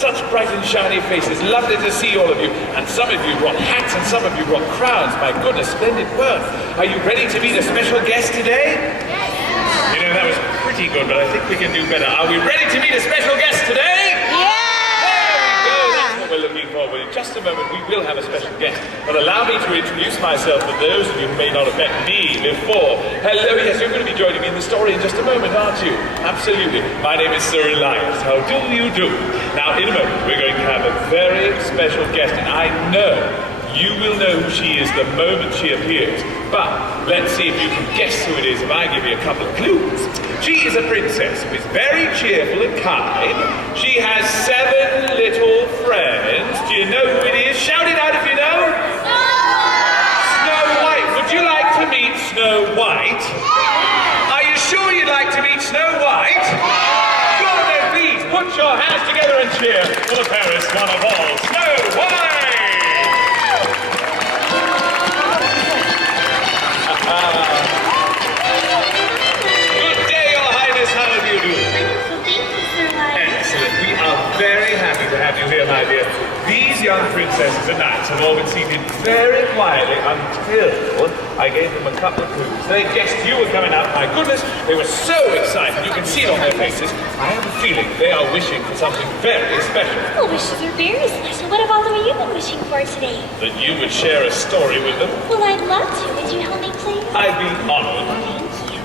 Such bright and shiny faces. Lovely to see all of you. And some of you brought hats and some of you brought crowns. My goodness, splendid work. Are you ready to meet a special guest today? Yes. You know, that was pretty good, but I think we can do better. Are we ready to meet a special guest today? We're looking forward. In just a moment, we will have a special guest. But allow me to introduce myself for those of you who may not have met me before. Hello, yes, you're going to be joining me in the story in just a moment, aren't you? Absolutely. My name is Sir Elias. How do you do? Now, in a moment, we're going to have a very special guest, and I know you will know who she is the moment she appears. But let's see if you can guess who it is if I give you a couple of clues. She is a princess who is very cheerful and kind. She has 7 little friends. Do you know who it is? Shout it out if you know. Snow White. Would you like to meet Snow White? Are you sure you'd like to meet Snow White? Good, then please put your hands together and cheer for the fairest one of all, Snow White. Good day, Your Highness. How do you do? Wonderful, thank you, Sir Elias. Excellent. We are very happy to have you here, my dear. These young princesses and knights have all been seated very quietly until I gave them a couple of clues. They guessed you were coming out. My goodness, they were so excited. You can see it on their faces. I have a feeling they are wishing for something very special. Well, wishes are very special. What have all of you been wishing for today? That you would share a story with them. Well, I'd love to. Would you help me, please? I'd be honored. Thank you.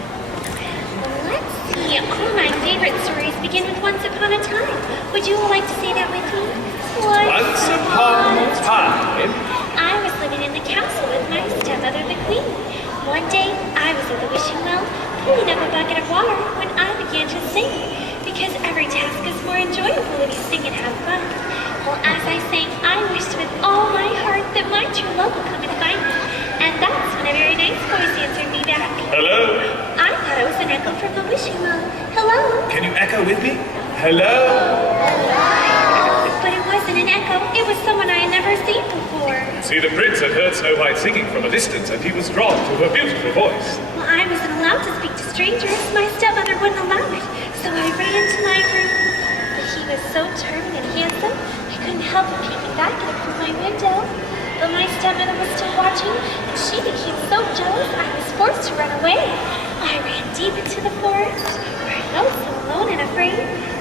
Well, let's see. All my favorite stories begin with Once Upon a Time. Would you all like to say that with me? Once upon a time. I was living in the castle with my stepmother, the queen. One day, I was at the wishing well, pulling up a bucket of water when I began to sing, because every task is more enjoyable when you sing and have fun. Well, as I sang, I wished with all my heart that my true love would come and find me, and that's when a very nice voice answered me back. Hello? I thought it was an echo from the wishing well. Hello? Can you echo with me? Hello? But it wasn't an echo. It was someone I had never seen before. See, the prince had heard Snow White singing from a distance, and he was drawn to her beautiful voice. Well, I wasn't allowed to speak to strangers. My stepmother wouldn't allow it. So I ran to my room. But he was so charming and handsome, I couldn't help but peeking back at him from my window. But my stepmother was still watching, and she became so jealous I was forced to run away. I ran deep into the forest, where I felt so alone and afraid.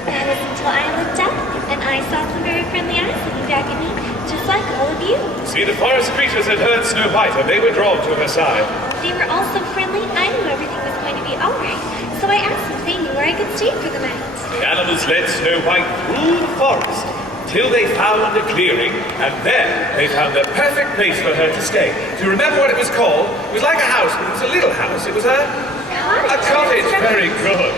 That was until I looked up, and I saw some very friendly eyes looking back at me, just like all of you. See, the forest creatures had heard Snow White, and they were drawn to her side. They were all so friendly, I knew everything was going to be all right. So I asked if they knew where I could stay for the night. The animals led Snow White through the forest, till they found a clearing, and there they found the perfect place for her to stay. Do you remember what it was called? It was like a house, but it was a little house. It was a cottage. Very good.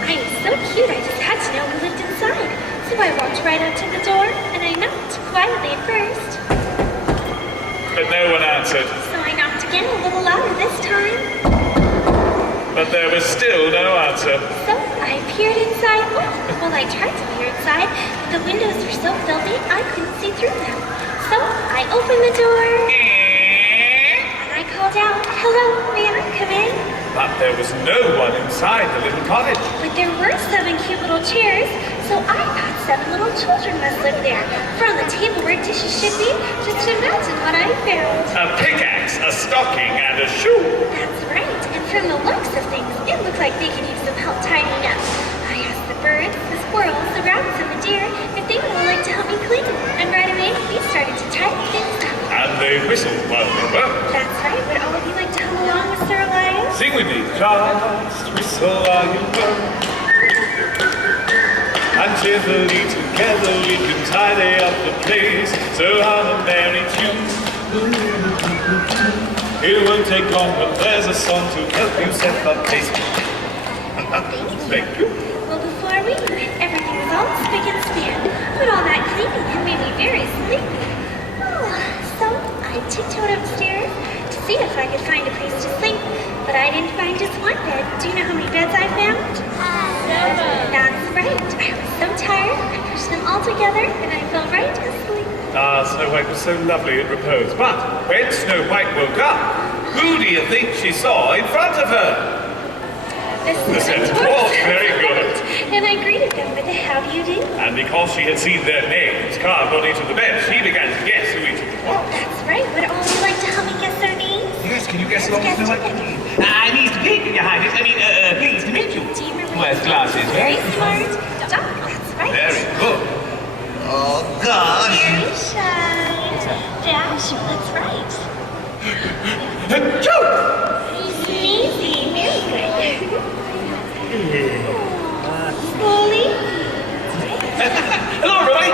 I was so cute, I just had to know who lived inside. So I walked right up to the door, and I knocked quietly at first. But no one answered. So I knocked again, a little louder this time. But there was still no answer. So I peered inside. Well, I tried to peer inside, but the windows were so filthy, I couldn't see through them. So I opened the door, and I called out, "Hello, may I come in?" But there was no one inside the little cottage. But there were 7 cute little chairs, so I thought 7 little children must live there. For on the table where dishes should be, just imagine what I found. A pickaxe, a stocking, and a shoe. That's right, and from the looks of things, it looked like they could use some help tidying up. I asked the birds, the squirrels, the rabbits, and the deer if they would all like to help me clean, and right away we started to tidy things up. And they whistled while they worked. That's right, would all of you like to hum along with Sir Elias? Sing with me. Just whistle while you work. And cheerfully together we can tidy up the place. So hum a merry tune. It won't take long, but there's a song to help you set the pace. Thank you. Well, before we knew it, everything was all spick and span. But all that cleaning had made me very sleepy. So I tiptoed upstairs to see if I could find a place to sleep. But I didn't find just one bed. Do you know how many beds I found? 7. That's right. I was so tired, I pushed them all together, and I fell right asleep. Ah, Snow White was so lovely in repose. But when Snow White woke up, who do you think she saw in front of her? The centaur. Very good. and I greeted them with a how do you do. And because she had seen their names carved on each of the beds, she began to guess who each of them was. That's right. Would all you like to help me guess their names? Yes, can you guess along Yes, with me? yes. I'm East Pig, Your Highness. Pleased to meet you. Do you remember? First classes, Very yes? smart. Doc, that's right. Very good. Oh, gosh. Very shy. Dash, that's right. Sneezy, very good. Slowly. Hello, everybody.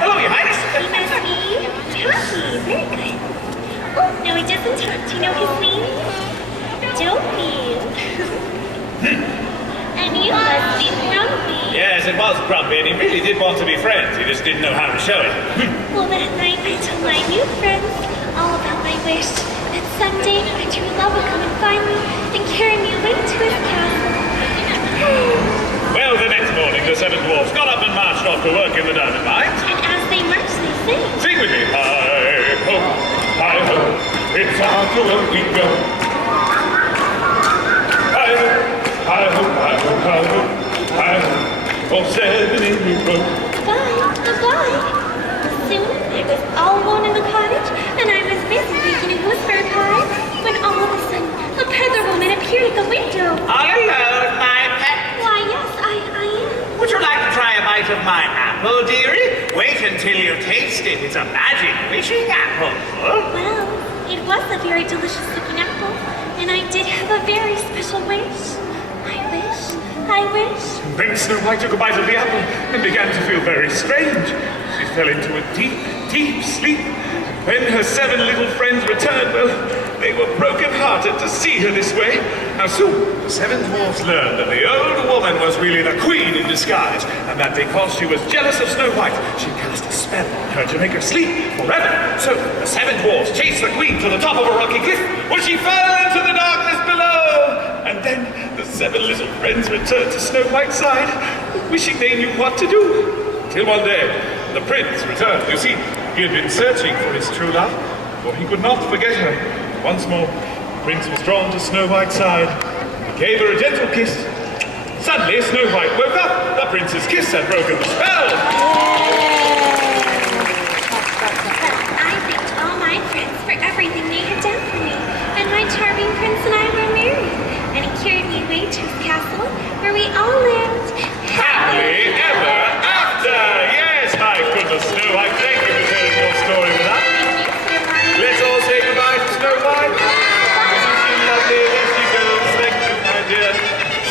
Hello, Your Highness. He must be happy. Very good. Oh, no, he doesn't talk. Do you know his name? Dopey. And you must be grumpy. Yes, it was grumpy, and he really did want to be friends. He just didn't know how to show it. Well, that night I told my new friends all about my wish that someday my true love would come and find me and carry me away to his castle. Well, the next morning, the seven dwarfs got up and marched off to work in the diamond mines. And as they marched, they sang. Sing with me. Hi-ho, hi-ho, it's hard to work we go. Hi-ho, hi-ho, hi-ho, hi-ho, hi-ho, for 7 in a row. Goodbye, goodbye. Soon I was all alone in the cottage, and I was busy baking a gooseberry pie, when all of a sudden a peddler woman appeared at the window. Hello, my pet. Why, yes, I am. Would you like to try a bite of my apple, dearie? Wait until you taste it. It's a magic wishing apple. Well, it was a very delicious looking apple, and I did have a very special wish. I wish. Then Snow White took a bite of the apple and began to feel very strange. She fell into a deep, deep sleep. When her 7 little friends returned, well, they were broken-hearted to see her this way. Now soon, the 7 dwarfs learned that the old woman was really the queen in disguise, and that because she was jealous of Snow White, she cast a spell on her to make her sleep forever. So the 7 dwarfs chased the queen to the top of a rocky cliff, where she fell into the darkness below. And then the 7 little friends returned to Snow White's side, wishing they knew what to do. Till one day, the prince returned. You see, he had been searching for his true love, for he could not forget her. Once more, the prince was drawn to Snow White's side. He gave her a gentle kiss. Suddenly, Snow White woke up. The prince's kiss had broken the spell. I thanked all my friends for everything they had done for me, and my charming prince and I were married, and he carried me away to his castle, where we all lived Happily ever after! Yes, my goodness, Snow White, thank you for telling your story with us. Let's all say goodbye to Snow White. Isn't she lovely? There she goes. Thank you, my dear.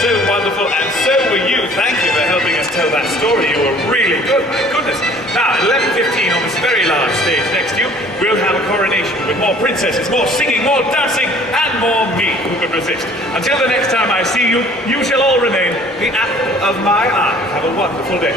So wonderful, and so were you. Thank you for helping us tell that story. You were really good, my goodness. Now, at 11:15 on this very large stage next to you, we'll have a coronation with more princesses, more singing, more dancing, and more me. Who could resist? Until the next time I see you, you shall all remain the apple of my eye. Have a wonderful day.